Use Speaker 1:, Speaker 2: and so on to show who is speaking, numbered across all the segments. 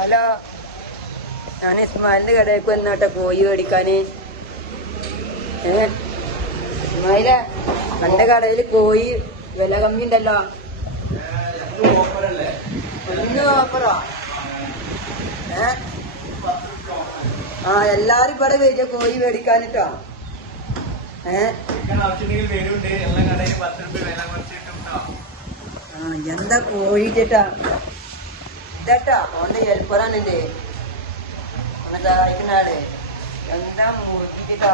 Speaker 1: Hello ഞാൻ ഇസ്മാലിന്റെ കടയിൽ വന്നോട്ടെ കോഴി മേടിക്കാന്. ഇസ്മായിലെ എന്റെ കടയിൽ കോഴി വില കമ്മി ഉണ്ടല്ലോ ഒന്ന് ഓഫറോ? ഏ? ആ എല്ലാരും ഇവിടെ വരിക കോഴി മേടിക്കാനിട്ടോ. ഏ?
Speaker 2: ആവശ്യമുണ്ടെങ്കിൽ എല്ലാ കടയിൽ പത്ത് രൂപ വില കുറച്ചിട്ടും കേട്ടോ
Speaker 1: എന്താ കോഴി ചേട്ടാ? ഇതട്ടാ ഓന്റെ ഹെൽപ്പറാണ് എന്റെ ഓനെ സഹായിക്കുന്ന ആൾ. എന്താ മുറുകിട്ടാ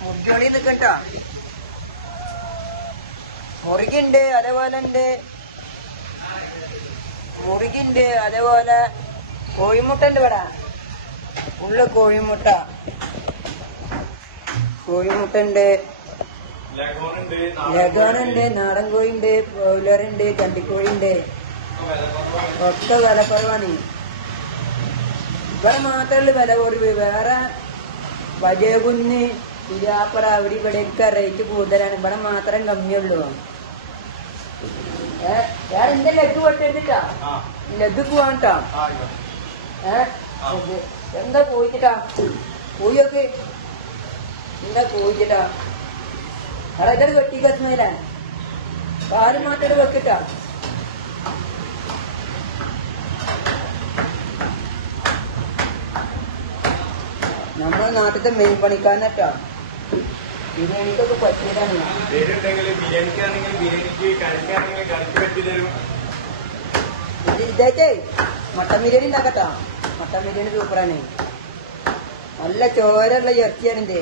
Speaker 1: മുറുകിയോടെ നിൽക്കട്ടാ മുറുകിണ്ട് അതേപോലെ ഉണ്ട് മുറുകിണ്ട് അതേപോലെ കോഴിമുട്ട ഉണ്ട് ഇവിടെ. ഉള്ള കോഴിമുട്ട. കോഴിമുട്ട ഉണ്ട്
Speaker 2: ലഗോണുണ്ട്
Speaker 1: നാടൻ കോഴിണ്ട് ബോയിലറുണ്ട് ചണ്ടിക്കോഴിണ്ട്. ഒക്കെ വില കുറവാണ്. ഇവിടെ മാത്രമല്ല വില കുറവ്. വേറെ വലിയ കുന്ന് തിരാപ്പുറ അവിടെ ഇവിടെയൊക്കെ റേറ്റ് കൂടുതലാണ്. ഇവിടെ മാത്രം കമ്മിയുള്ളൂ. വേറെ എന്റെ ലഗ് പൊട്ടിട്ടാ
Speaker 2: ആ.
Speaker 1: ലഗ് ഏഹ് എന്താ പോയിട്ടാ പോയൊക്കെ. എന്താ പോയിട്ടാ അവിടെ ഇതൊരു കത്തുന്നതിലാണ് പാൽ മാത്രം വെക്കിട്ടാ. നമ്മുടെ നാട്ടിലത്തെ മെയിൻ പണിക്കാരനൊക്കെയാണ് ബിരിയാണിക്കൊക്കെ പറ്റിയതാണ്. ഇത് ഇതായിട്ടേ മട്ടൻ ബിരിയാണി ഉണ്ടാക്കട്ടാ. മട്ടൻ ബിരിയാണി സൂപ്പറാണ്. നല്ല ചോരുള്ള ഇറച്ചിയാണ് എന്റെ